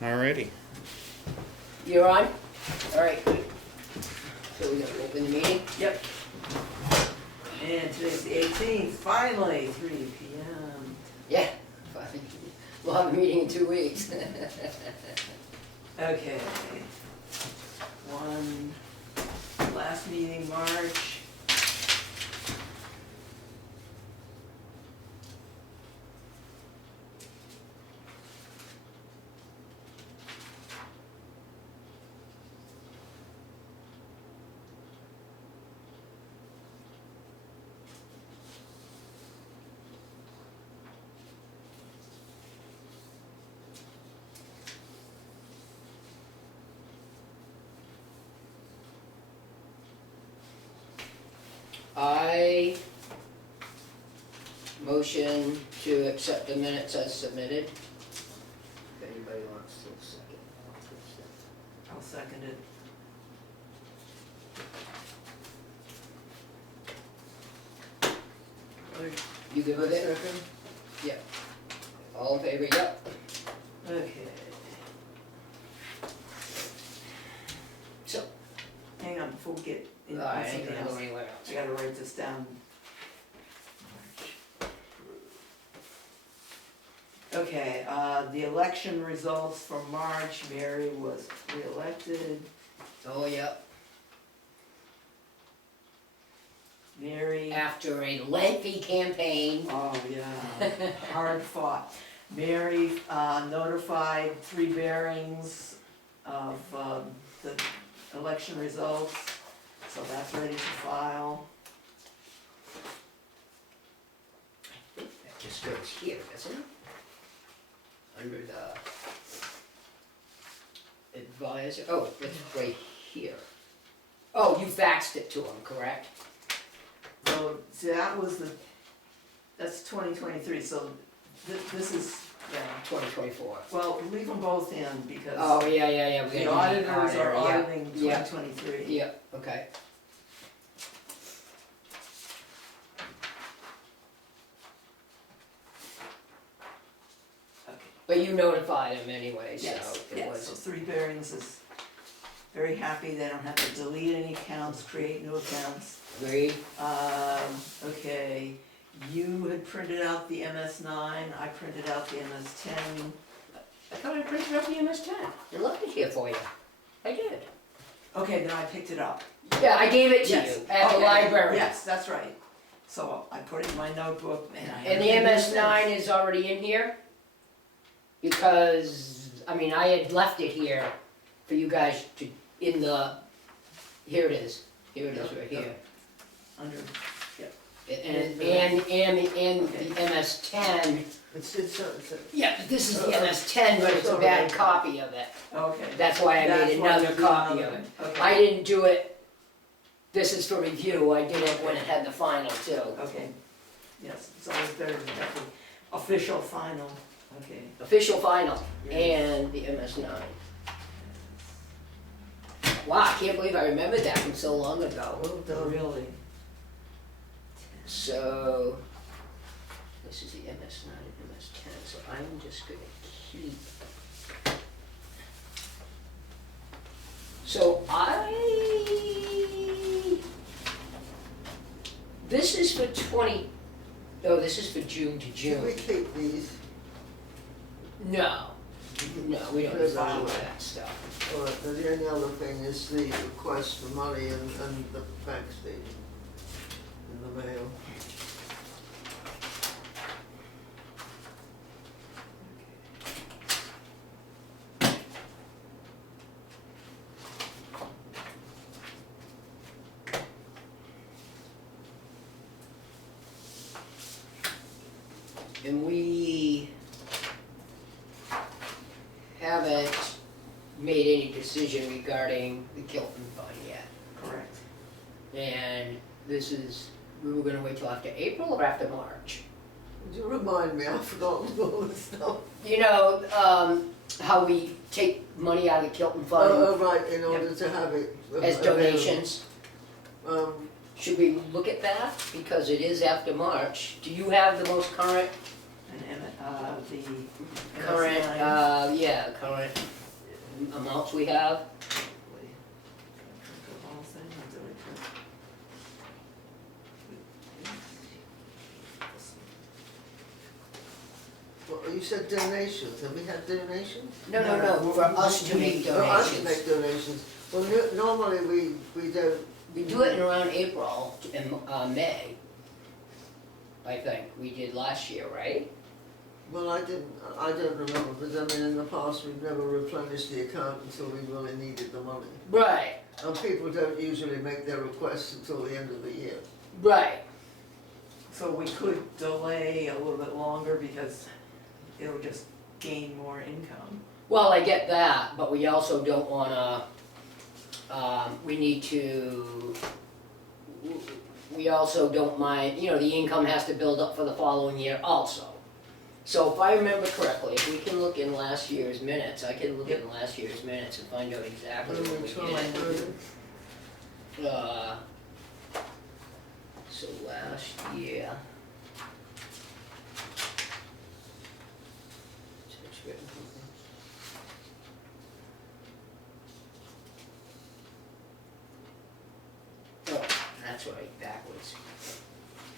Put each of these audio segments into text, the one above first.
Alrighty. You're on? All right, good. So we're gonna open the meeting? Yep. And today's the 18th, finally, 3 p.m. Yeah. Fine. We'll have a meeting in 2 weeks. Okay. Last meeting, March. I motion to accept the minutes as submitted. If anybody wants to second. I'll second it. You good with it? Yep. All in favor? Yep. Okay. So, Hang on, before we get into I ain't something gonna go else. anywhere I else. gotta write this down. Okay, the election results for March, Mary was reelected. Oh, yep. Mary, After a lengthy campaign. oh yeah, hard fought. Mary notified 3 bearings of the election results, so that's ready to file. That just goes here, doesn't it? Under the advisor, oh, it's right here. Oh, you faxed it to him, correct? So, see, that's 2023, so this is, yeah, 2024. well, leave them both in because Oh, yeah, we the gotta do auditors are yeah, auditing yeah. 2023. Yeah, okay. Okay. But you notified him anyway, so Yes, it yes, so was, 3 bearings is very happy, they don't have to delete any accounts, create new accounts. agreed? Okay, you had printed out the MS9, I printed out the MS10. I thought I printed up the MS-10. I left it here for you. I did. Okay, then I picked it up. Yeah, I gave it to Yes, you at the okay, library. Yes, that's right. So I put it in my notebook and I. And the MS-9 is already in here? Because, I mean, I had left it here for you guys to, in the, here it is right here. Under, And the MS-10, It's yeah, this is the MS-10, but it's a bad copy of it. okay. That's why I That's made why you another did copy another of it. one. Okay. I didn't do it, this is for review, I did it when it had the final too. Okay, yes, it's always better to have the official final, okay. Official final, and the MS-9. Wow, I can't believe I remembered that from so long ago. Oh, really? So, this is the MS-9 and MS-10, so I'm just gonna keep. So this is for this is for June to Should we June. keep these? No, we don't Good file idea. that stuff. All right, now the only other thing is the request for money and the back statement in the mail. And we haven't made any decision regarding the Kilton Fund yet. Correct. And this is, we were gonna wait till after April or after March? Would you remind me, I've forgotten all this stuff. You know, how we take money out of the Kilton Fund Oh, right, in order to have it. as available. donations? Should we look at that? Because it is after March. Do you have the most current the Current, MS9. yeah, current amounts we have. Wait, print the whole thing, or did I print? Well, you said donations, have we had donations? No, for us to make Oh, us to donations. make donations. Well, normally we don't, We do it in around April and, May. I think, we did last year, right? well, I don't remember, but I mean, in the past, we've never replenished the account until we really needed the money. Right, And people don't usually make their requests until the end of the year. right. So we could delay a little bit longer because it'll just gain more income. Well, I get that, but we also don't wanna, we also don't mind, the income has to build up for the following year also. So if I remember correctly, if we can look in last year's minutes, I can look in last year's minutes and find out exactly what we did. So last year. It's written. Oh, that's right, backwards.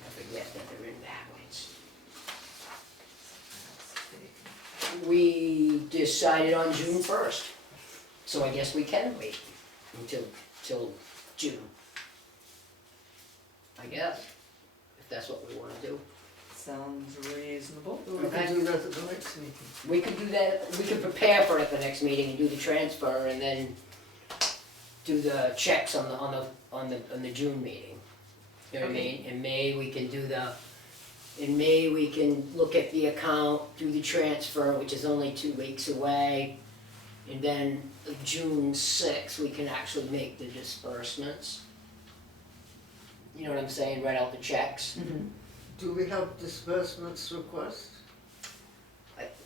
I forget that they're in backwards. We decided on June 1st, so I guess we can wait till June. I guess, if that's what we wanna do. Sounds reasonable. We can do that at the next meeting. We could do that, we could prepare for it at the next meeting and do the transfer and then do the checks on the June meeting. You know what I mean? In May, we can look at the account, do the transfer, which is only 2 weeks away. And then June 6th, we can actually make the disbursements. You know what I'm saying, write out the checks. Mm-hmm. Do we have disbursements requests?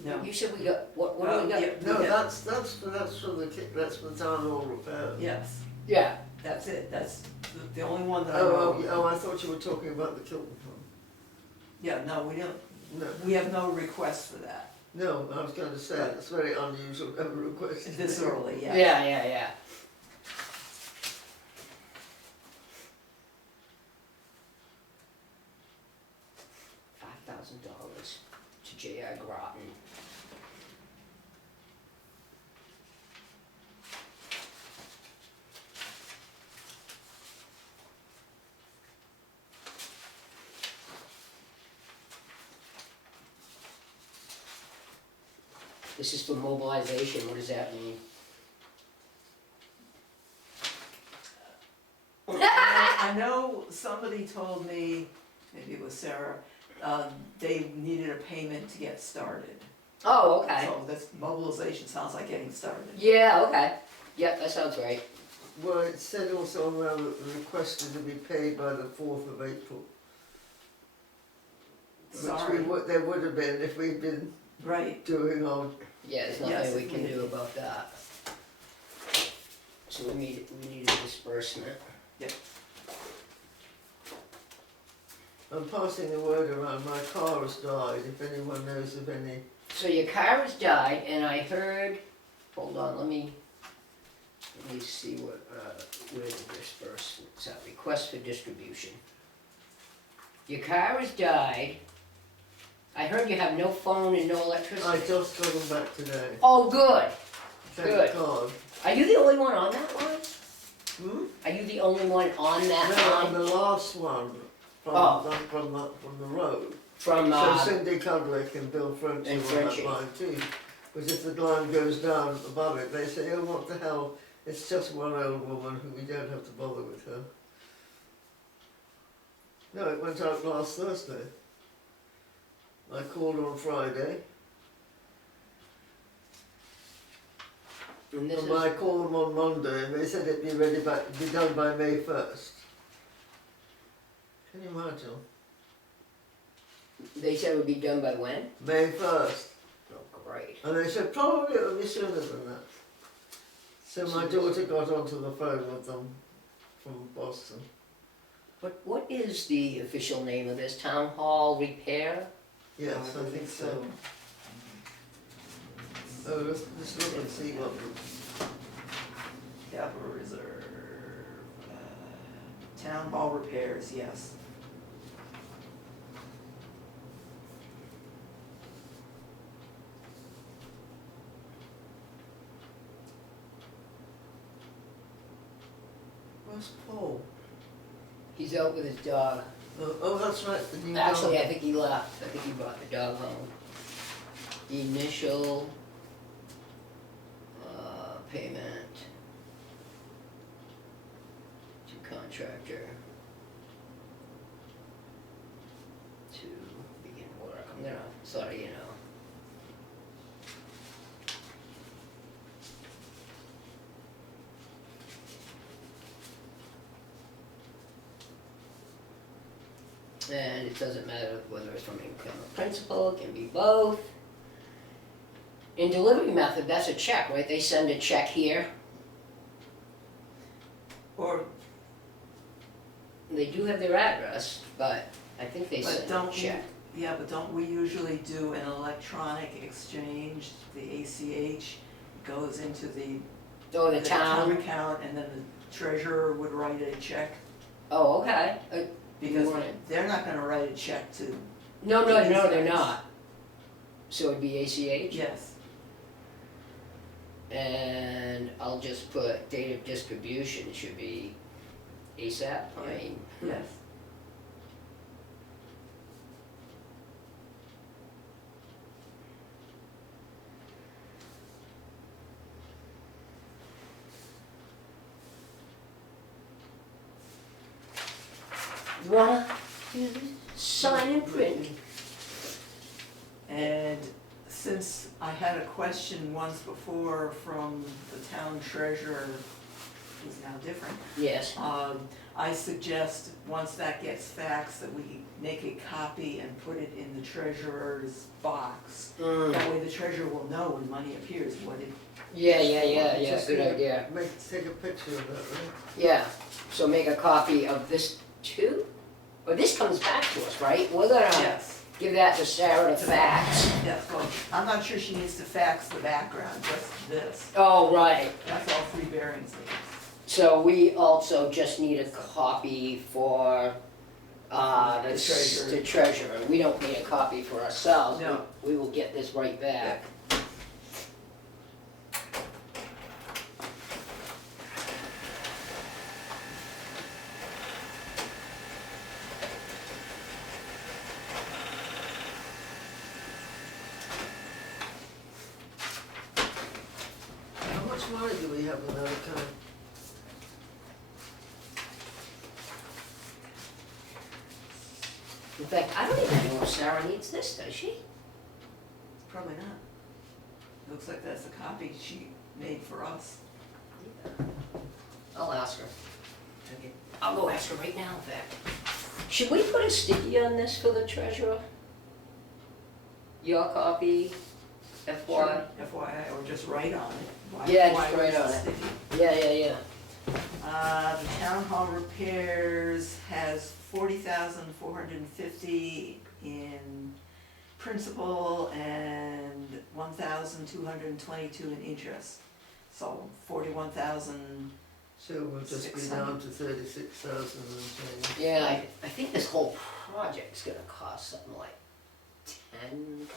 No. You said we got, what do we got? Yeah, No, yeah. that's for the town hall repair. Yes, Yeah, that's it, that's the only one that I Oh, know. oh, I thought you were talking about the Kilton one. Yeah, no, we don't, No, we have no request for that, no, I was going to say, it's very unusual to have a request. this early, yeah. yeah. $5,000 to J.I. Grafton. This is for mobilization, what does that mean? I know somebody told me, maybe it was Sarah, they needed a payment to get started. Oh, okay. So this mobilization sounds like getting started. Yeah, okay. Yep, that sounds right. Well, it said also that the request is to be paid by the 4th of April. Sorry. Which there would have been if we'd been Right, doing our, Yeah, there's Yes, nothing we if can we do did. about that. So we need a disbursement. I'm passing the word around, my car has died, if anyone knows of any. So your car has died, and I heard, hold on, let me see what, where the disbursements are, request for distribution. Your car has died, I heard you have no phone and no I electricity. just got them back today, Oh, good, thank Good. God. are you the only one on that line? Hmm? Are you the only one on that No, I'm line? the last one Oh. from the road. From, So Cindy Cudlick and Bill Frenchy and were on that Frenchy. line too. But if the line goes down above it, they say, oh, what the hell, it's just one old woman who we don't have to bother with her. No, it went out last Thursday. I called on Friday, and this and is, I called them on Monday, and they said it'd be done by May 1st. Can you imagine? they said it would be done by when? May 1st. Oh, great. And they said probably it'll be sooner than that. So my daughter got onto the phone with them from Boston. But what is the official name of this, town hall repair? Yes, I I think so. Oh, let's look and see what, Capital reserve, town hall repairs, yes. where's Paul? He's out with his dog. Oh, that's right, the new Actually, dog. I think he left. I think he brought the dog home. Initial payment to contractor to begin work. I'm gonna sort of, and it doesn't matter whether it's from income or principal, it can be both. In delivery method, that's a check, right? They send a check here. Or, They do have their address, but I think they but send a don't we, check. yeah, but don't we usually do an electronic exchange? The ACH goes into the Oh, the town? account, and then the treasurer would write a check. Oh, okay. Because Right. they're not gonna write a check to, No, these they're guys. not. So it'd be ACH? yes, And I'll just put date of distribution should be ASAP, I mean. yes. You wanna sign and print? And since I had a question once before from the town treasurer, who's now different, Yes. I suggest, once that gets faxed, that we make a copy and put it in the treasurer's box. Mm. That way the treasurer will know when money appears, what it, Yeah, Just good take a- idea. take a picture of that, right? Yeah, so make a copy of this too? Or this comes back to us, right? We're gonna yes, give that to Sarah to fax. yes, well, I'm not sure she needs to fax the background, just this. Oh, right. That's all three bearings. So we also just need a copy for, The treasurer. the treasurer. We don't need a copy for ourselves. No. We will get this right back. How much money do we have in that account? In fact, I don't even know if Sarah needs this, does she? Probably not. Looks like that's a copy she made for us. I'll ask her. Okay. I'll go ask her right now, in fact. Should we put a sticky on this for the treasurer? Your copy, FY? Sure, FYI, or just write on it. Why- Yeah, just why write was on it. sticky? Yeah. The town hall repairs has 40,450 in principal and 1,222 in interest. So 41,000, So we'll just be 600. down to 36,000 and change. Yeah, I think this whole project's gonna cost something like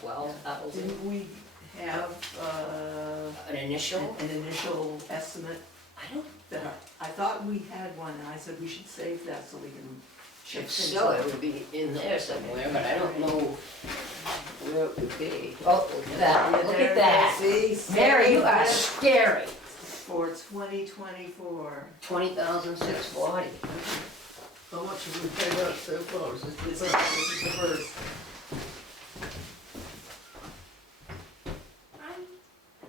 12,000. didn't we have, An initial? an initial estimate? I don't, I thought we had one, and I said we should save that so we can check if things so, out. it would be in there somewhere, but I don't know where it would be. Oh, look at that, look at that. See, Mary, you are save scary. for 2024. 20,640. How much have we paid out so far? Is this This the is first? the first.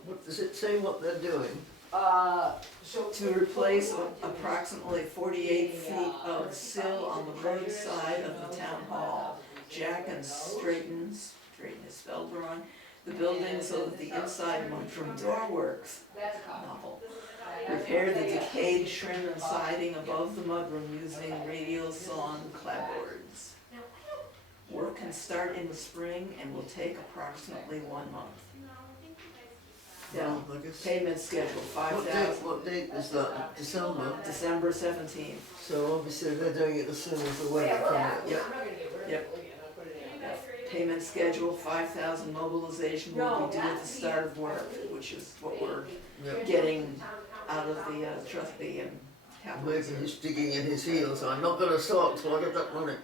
What, does it say what they're doing? So. To replace approximately 48 feet of sill on the road side of the town hall. Jack and straighten is spelled wrong, the building so that the inside mudroom door works. That's a copy. Novel. Repair the decayed trim and siding above the mudroom using radial sawn clapboards. Work can start in the spring and will take approximately 1 month. Well, I guess. Payment schedule, What date is that? December? December 17th. So obviously they're doing it as soon as the weather comes out. Yep. Payment schedule, 5,000 mobilization will be due at the start of work, which is what we're Yep. getting out of the trustee and capital Maybe reserve. he's digging in his heels. I'm not going to start till I get that money.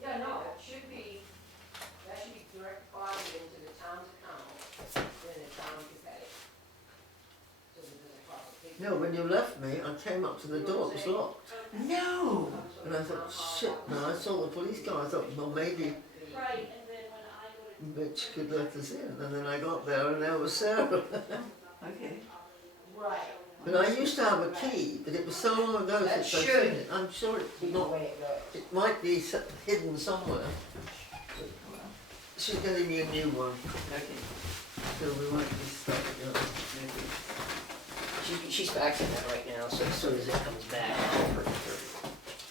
Yeah, no, it should be, that should be direct deposited into the town's account, then the town can pay. So that there's a proper paper. No, when you left me, I came up to the door, it was locked. No! And I thought, shit, no, I saw the police car, I thought, well, maybe Mitch could let us in. And then I got there and there was Sarah. Okay. Right. But I used to have a key, but it was so long ago That since I've should seen it. I'm sure it's Be the not, way it goes. it might be hidden somewhere. She's getting me a new one, Okay. so we might be stuck again. She's faxing that right now, so as soon as it comes back, I'll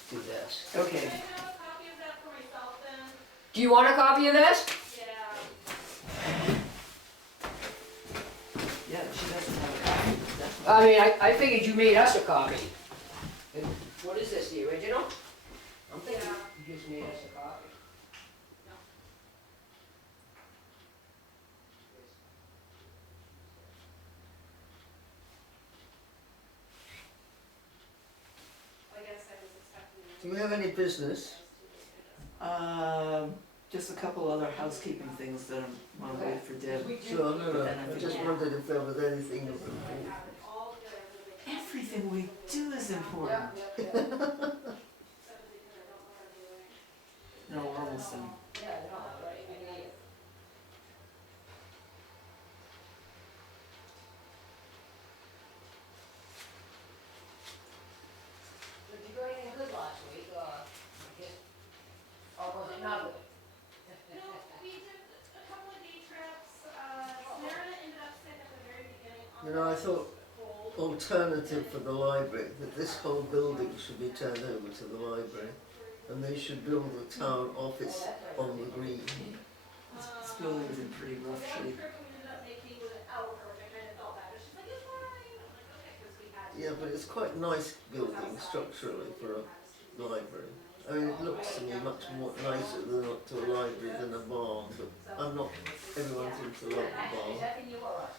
do this. Okay. Do you want a copy of this? Yeah, she doesn't have a copy, definitely. I mean, I figured you made us a copy. What is this, the original? I'm thinking you just made us a copy. Do you have any business? Just a couple other housekeeping things that I want to wait for Deb. Sure, no. I just wondered if there was anything of importance. Everything we do is important. No, we're almost done. Did you do anything good last week, or was it not good? No, we did a couple of day trips. Sarah ended up sick at the very beginning. You know, I thought alternative for the library, that this whole building should be turned over to the library, and they should build a town office on the green. This building is in pretty rough The shape. trip we ended up making was an hour, which I kind of felt bad. But she's like, it's fine. I'm like, okay, because we had. Yeah, but it's quite a nice building structurally for a library. I mean, it looks to me much more nicer than to a library than a barn, but I'm not, everyone seems to love the barn.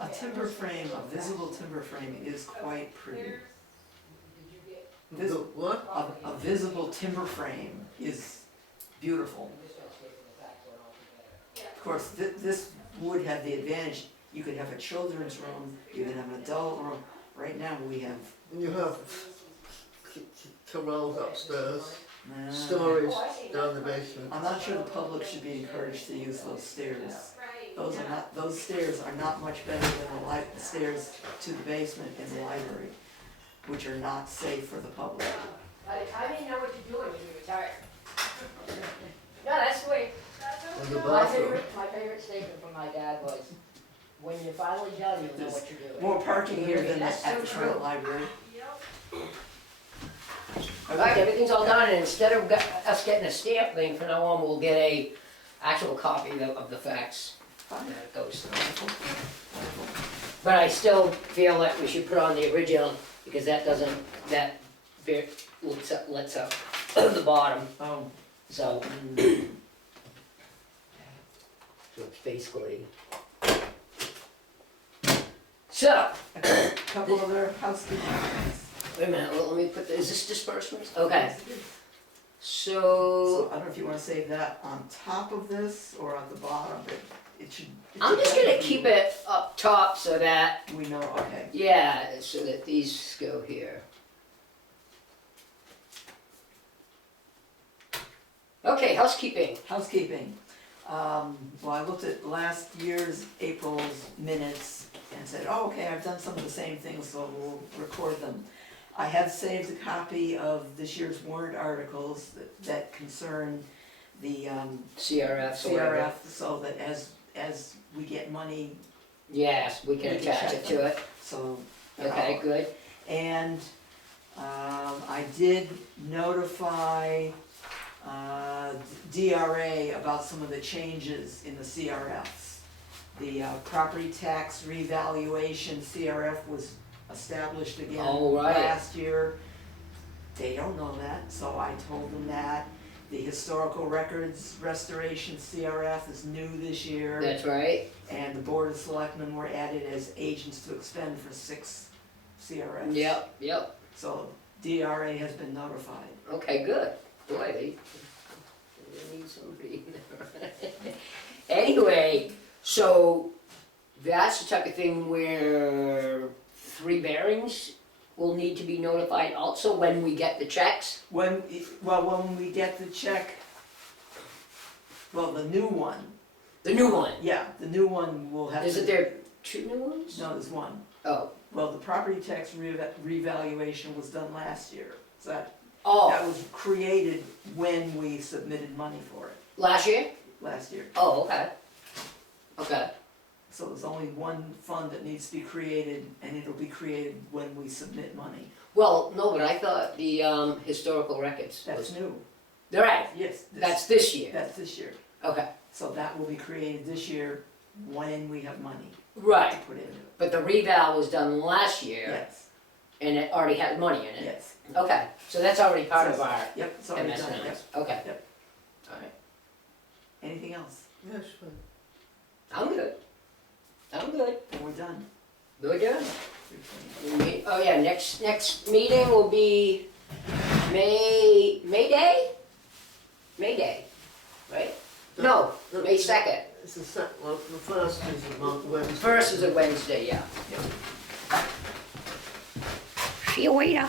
A timber frame, a visible timber frame is quite pretty. The what? A visible timber frame is beautiful. Of course, this would have the advantage, you could have a children's room, you could have an adult room. Right now, we have, You have corrals upstairs, uh, storage down the basement. I'm not sure the public should be encouraged to use those stairs. Those stairs are not much better than the stairs to the basement in the library, which are not safe for the public. I didn't know what to do when you retired. No, that's the way. And the My bathroom. favorite statement from my dad was, when you're finally done, you'll know what you're doing. More parking here than That's at so the front true. library. All right, everything's all done, and instead of us getting a stamp thing, from now on, we'll get a actual copy of the facts Fine. that it goes through. But I still feel that we should put on the original, because that doesn't, that lets up the bottom, Oh, so. So it's basically. So, a couple other housekeeping things. wait a minute, let me put, is this disbursements? Okay, So so, I don't know if you wanna save that on top of this or on the bottom, but it should. I'm just gonna keep it up top so that, We know, okay. yeah, so that these go here. Okay, housekeeping. Housekeeping. Well, I looked at last year's April's minutes and said, oh, okay, I've done some of the same things, so we'll record them. I have saved a copy of this year's warrant articles that concern the CRF, or whatever. CRF, so that as we get money, Yes, we can We can attach check it to it. so. Okay, good. And I did notify, DRA about some of the changes in the CRFs. The, property tax revaluation CRF was established again Oh, right. last year. They don't know that, so I told them that. The historical records restoration CRF is new this year. That's right. And the Board of Selectmen were added as agents to expend for 6 CRFs. Yep. So DRA has been notified. Okay, good. Boy, they need somebody. Anyway, so that's the type of thing where 3 bearings will need to be notified also when we get the checks. When we get the check, well, the new one, The new one. yeah, the new one will have to. Isn't there 2 new ones? No, there's one. Oh. Well, the property tax revaluation was done last year, so that Oh, was created when we submitted money for it, last year? last year. Oh, okay. Okay. So there's only one fund that needs to be created, and it'll be created when we submit money. Well, no, but I thought the historical records That's was. new, Right, yes. that's this year. That's this year. Okay. So that will be created this year when we have money to Right, put into it. but the reval was done last year Yes, and it already had money in it. yes. Okay, so that's already part of our Yep, it's already MS done, yep. Nines. Okay. Yep. Alright, Anything else? Yes, fine. I'm good. I'm good. Then we're done. We're done. Oh yeah, next meeting will be May Day? May Day, right? No, May 2nd. It's well, the first is a month, Wednesday. First is a Wednesday, yeah. See you later.